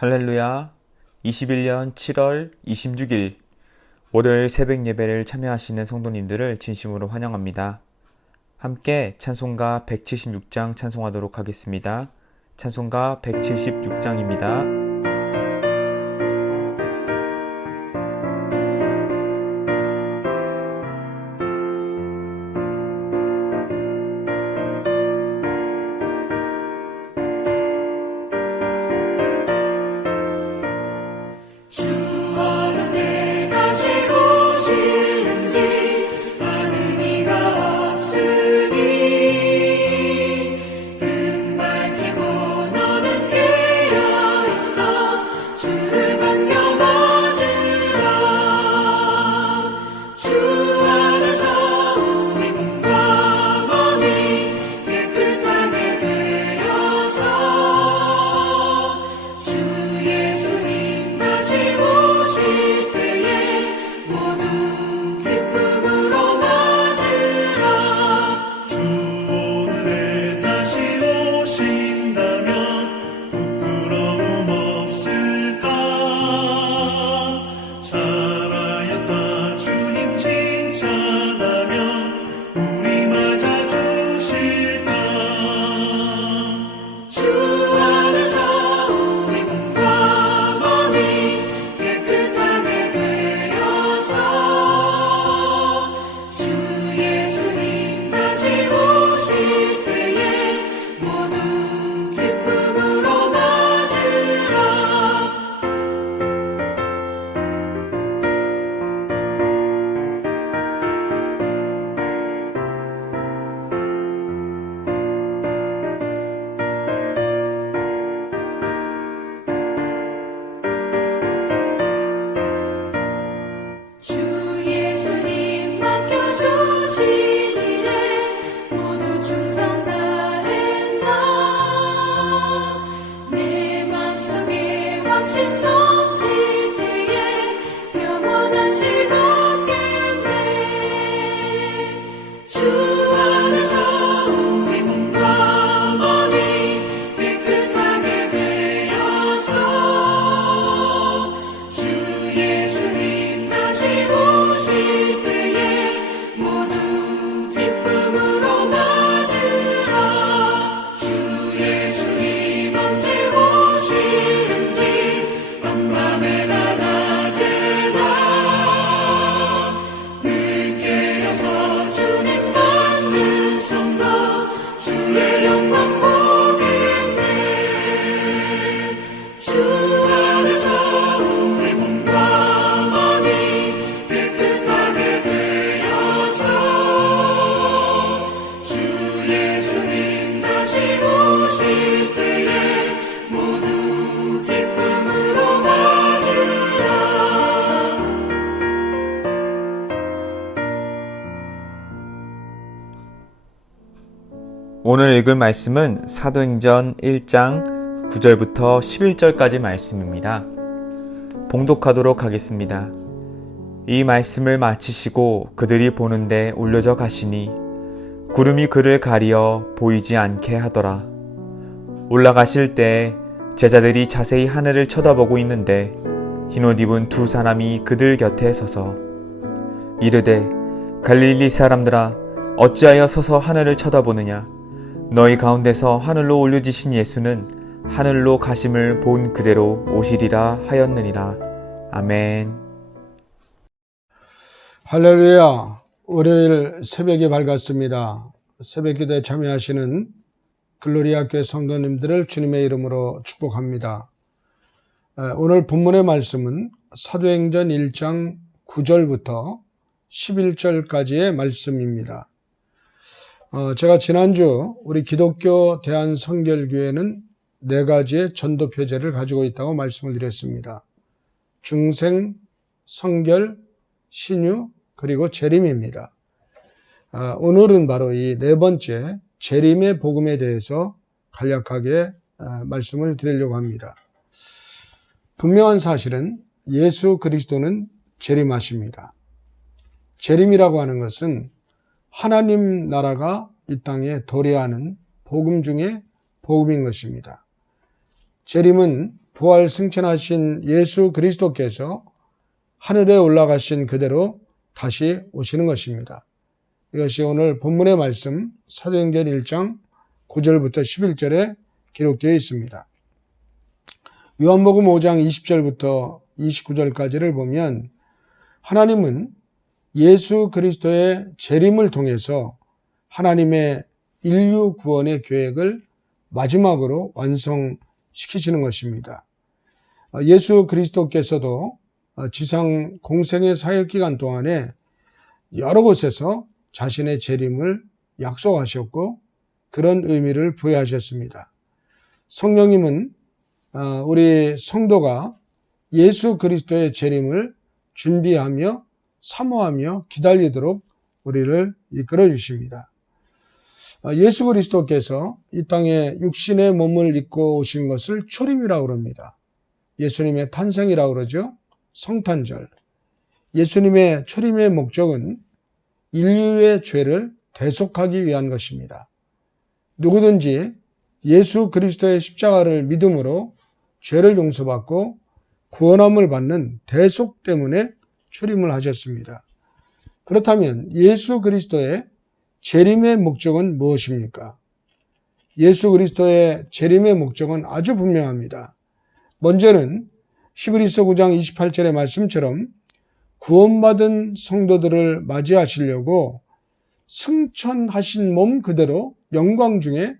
할렐루야. 21년 7월 26일 월요일 새벽 예배를 참여하시는 성도님들을 진심으로 환영합니다. 함께 찬송가 176장 찬송하도록 하겠습니다. 찬송가 176장입니다. 오늘 읽을 말씀은 사도행전 1장 9절부터 11절까지 말씀입니다. 봉독하도록 하겠습니다. 이 말씀을 마치시고 그들이 보는데 올려져 가시니 구름이 그를 가리어 보이지 않게 하더라. 올라가실 때 제자들이 자세히 하늘을 쳐다보고 있는데 흰옷 입은 두 사람이 그들 곁에 서서 이르되 갈릴리 사람들아 어찌하여 서서 하늘을 쳐다보느냐. 너희 가운데서 하늘로 올려지신 예수는 하늘로 가심을 본 그대로 오시리라 하였느니라. 아멘. 할렐루야. 월요일 새벽이 밝았습니다. 새벽기도에 참여하시는 글로리아 교회 성도님들을 주님의 이름으로 축복합니다. 오늘 본문의 말씀은 사도행전 1장 9절부터 11절까지의 말씀입니다. 제가 지난주 우리 기독교 대한성결교회는 4가지의 전도 표제를 가지고 있다고 말씀을 드렸습니다. 중생, 성결, 신유, 그리고 재림입니다. 오늘은 바로 이 4번째 재림의 복음에 대해서 간략하게 말씀을 드리려고 합니다. 분명한 사실은 예수 그리스도는 재림하십니다. 재림이라고 하는 것은 하나님 나라가 이 땅에 도래하는 복음 중에 복음인 것입니다. 재림은 부활 승천하신 예수 그리스도께서 하늘에 올라가신 그대로 다시 오시는 것입니다. 이것이 오늘 본문의 말씀 사도행전 1장 9절부터 11절에 기록되어 있습니다. 요한복음 5장 20절부터 29절까지를 보면 하나님은 예수 그리스도의 재림을 통해서 하나님의 인류 구원의 계획을 마지막으로 완성시키시는 것입니다. 예수 그리스도께서도 지상 공생의 사역기간 동안에 여러 곳에서 자신의 재림을 약속하셨고 그런 의미를 부여하셨습니다. 성령님은 우리 성도가 예수 그리스도의 재림을 준비하며 사모하며 기다리도록 우리를 이끌어 주십니다. 예수 그리스도께서 이 땅에 육신의 몸을 입고 오신 것을 초림이라고 합니다. 예수님의 탄생이라고 그러죠. 성탄절. 예수님의 초림의 목적은 인류의 죄를 대속하기 위한 것입니다. 누구든지 예수 그리스도의 십자가를 믿음으로 죄를 용서받고 구원함을 받는 대속 때문에 초림을 하셨습니다. 그렇다면 예수 그리스도의 재림의 목적은 무엇입니까? 예수 그리스도의 재림의 목적은 아주 분명합니다. 먼저는 히브리서 9장 28절의 말씀처럼 구원받은 성도들을 맞이하시려고 승천하신 몸 그대로 영광 중에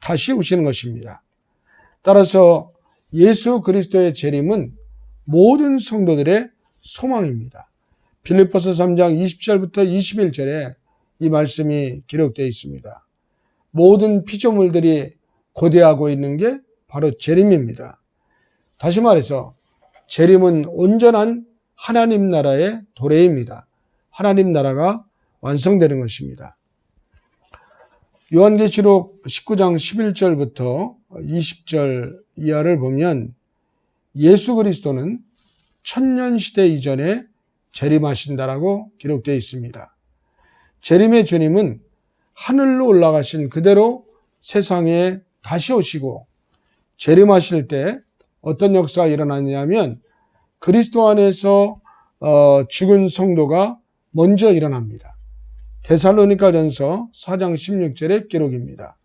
다시 오시는 것입니다. 따라서 예수 그리스도의 재림은 모든 성도들의 소망입니다. 빌립보서 3장 20절부터 21절에 이 말씀이 기록되어 있습니다. 모든 피조물들이 고대하고 있는 게 바로 재림입니다. 다시 말해서 재림은 온전한 하나님 나라의 도래입니다. 하나님 나라가 완성되는 것입니다. 요한계시록 19장 11절부터 20절 이하를 보면 예수 그리스도는 천년시대 이전에 재림하신다라고 기록되어 있습니다. 재림의 주님은 하늘로 올라가신 그대로 세상에 다시 오시고 재림하실 때 어떤 역사가 일어나냐면 그리스도 안에서 죽은 성도가 먼저 일어납니다. 데살로니가전서 4장 16절의 기록입니다.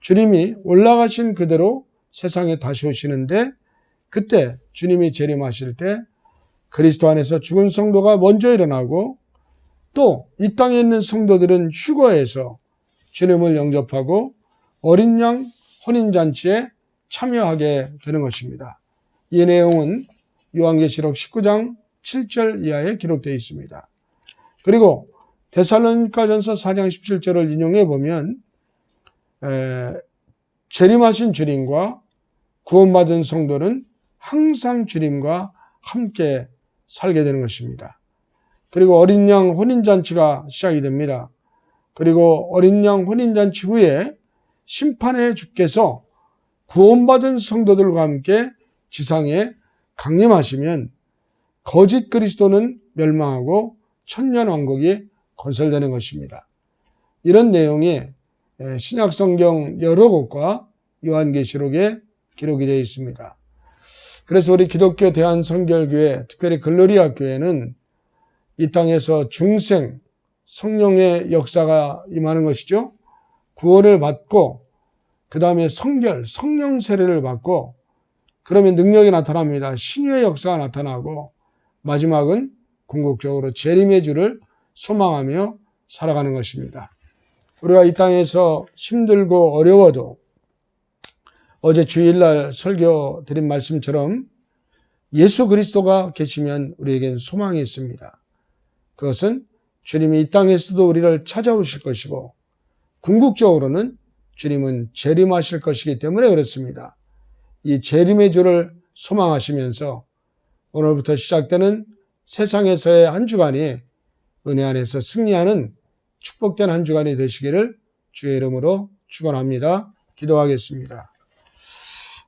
주님이 올라가신 그대로 세상에 다시 오시는데 그때 주님이 재림하실 때 그리스도 안에서 죽은 성도가 먼저 일어나고 또 이 땅에 있는 성도들은 휴거해서 주님을 영접하고 어린 양 혼인잔치에 참여하게 되는 것입니다. 이 내용은 요한계시록 19장 7절 이하에 기록되어 있습니다. 그리고 데살로니가전서 4장 17절을 인용해 보면 재림하신 주님과 구원받은 성도는 항상 주님과 함께 살게 되는 것입니다. 그리고 어린 양 혼인잔치가 시작이 됩니다. 그리고 어린 양 혼인잔치 후에 심판의 주께서 구원받은 성도들과 함께 지상에 강림하시면 거짓 그리스도는 멸망하고 천년왕국이 건설되는 것입니다. 이런 내용이 신약성경 여러 곳과 요한계시록에 기록이 되어 있습니다. 그래서 우리 기독교 대한성결교회, 특별히 글로리아 교회는 이 땅에서 중생, 성령의 역사가 임하는 것이죠. 구원을 받고 그 다음에 성결, 성령 세례를 받고 그러면 능력이 나타납니다. 신유의 역사가 나타나고 마지막은 궁극적으로 재림의 주를 소망하며 살아가는 것입니다. 우리가 이 땅에서 힘들고 어려워도 어제 주일날 설교 드린 말씀처럼 예수 그리스도가 계시면 우리에겐 소망이 있습니다. 그것은 주님이 이 땅에서도 우리를 찾아오실 것이고 궁극적으로는 주님은 재림하실 것이기 때문에 그렇습니다. 이 재림의 주를 소망하시면서 오늘부터 시작되는 세상에서의 한 주간이 은혜 안에서 승리하는 축복된 한 주간이 되시기를 주의 이름으로 축원합니다. 기도하겠습니다.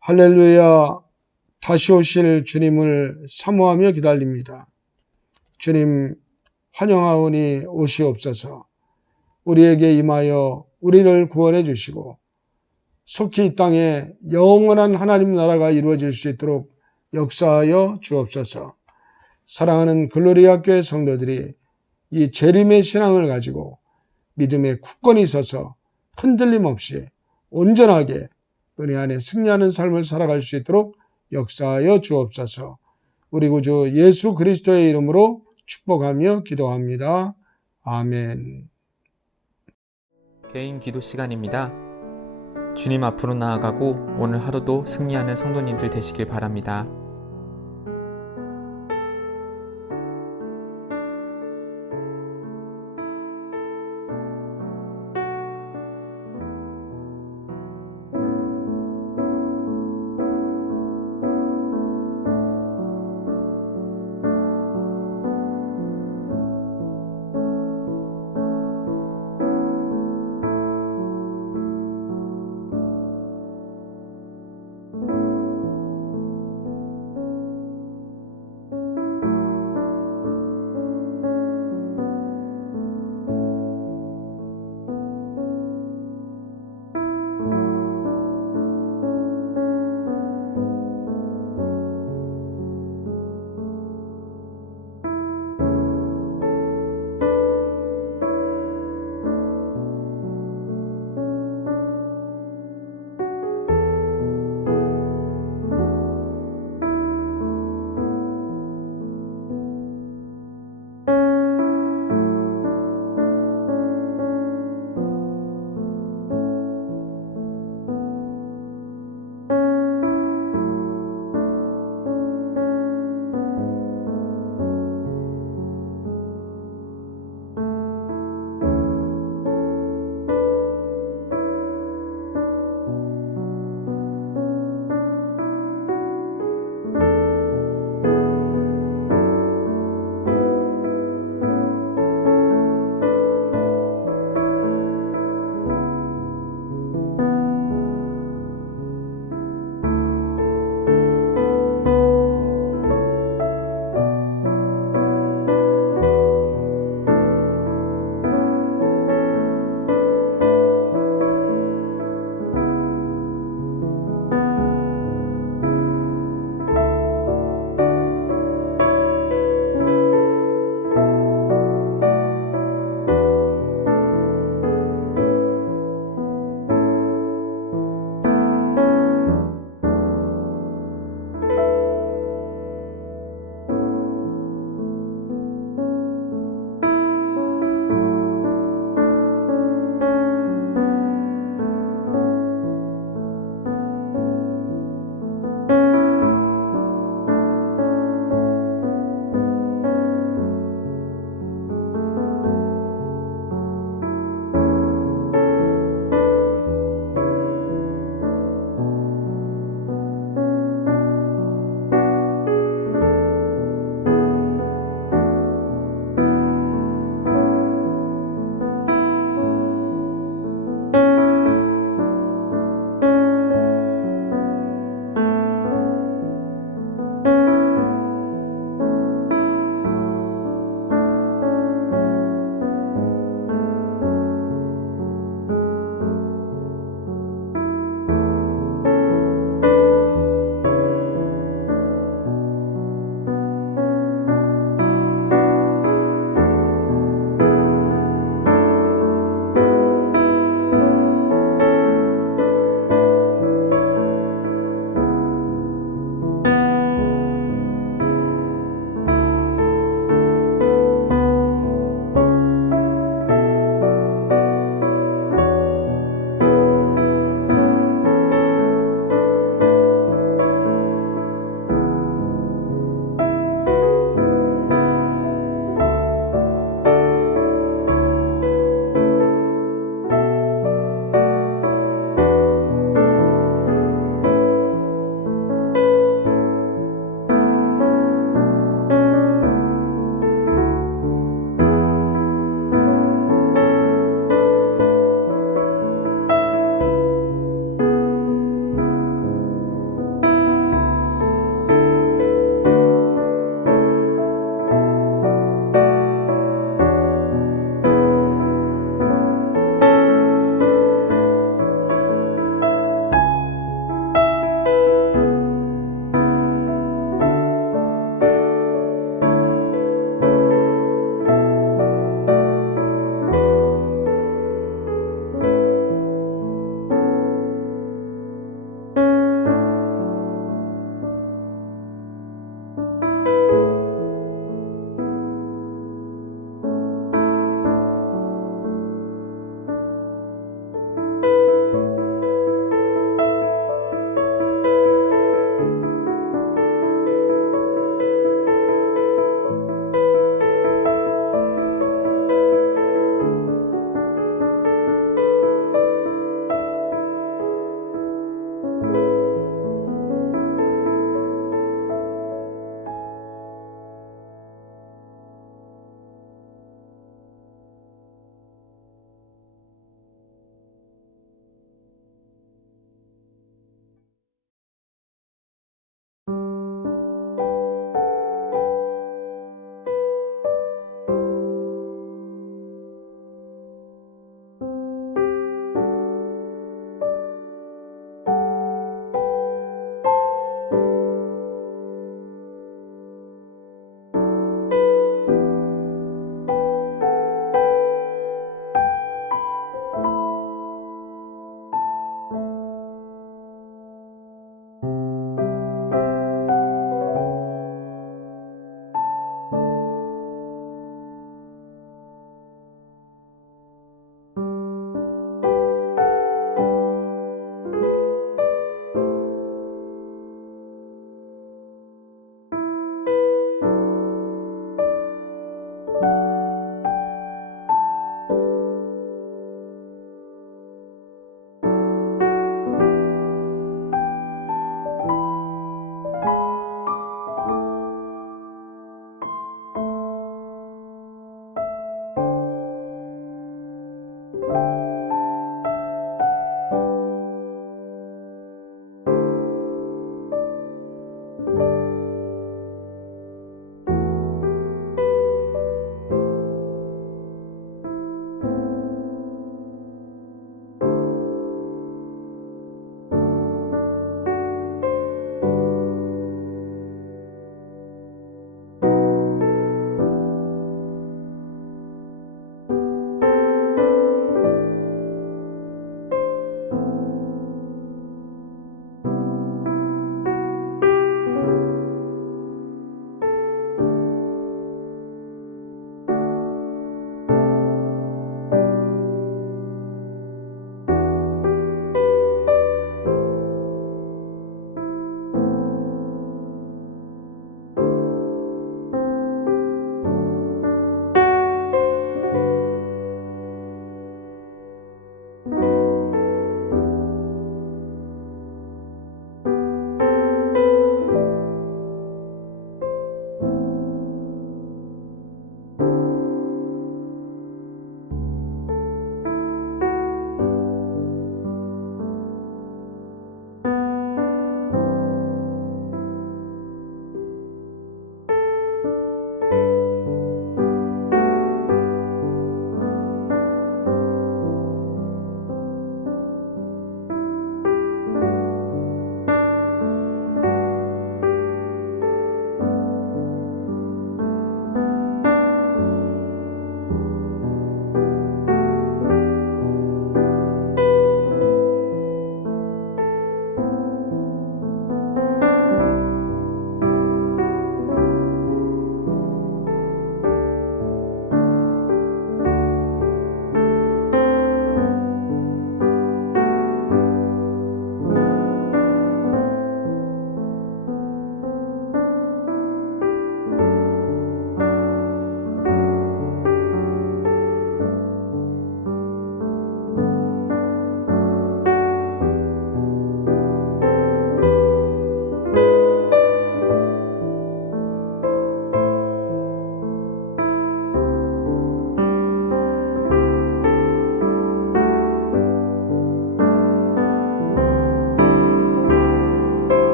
할렐루야. 다시 오실 주님을 사모하며 기다립니다. 주님 환영하오니 오시옵소서. 우리에게 임하여 우리를 구원해 주시고 속히 이 땅에 영원한 하나님 나라가 이루어질 수 있도록 역사하여 주옵소서. 사랑하는 글로리아 교회 성도들이 이 재림의 신앙을 가지고 믿음의 굳건히 서서 흔들림 없이 온전하게 은혜 안에 승리하는 삶을 살아갈 수 있도록 역사하여 주옵소서. 우리 구주 예수 그리스도의 이름으로 축복하며 기도합니다. 아멘. 개인 기도 시간입니다. 주님 앞으로 나아가고 오늘 하루도 승리하는 성도님들 되시길 바랍니다.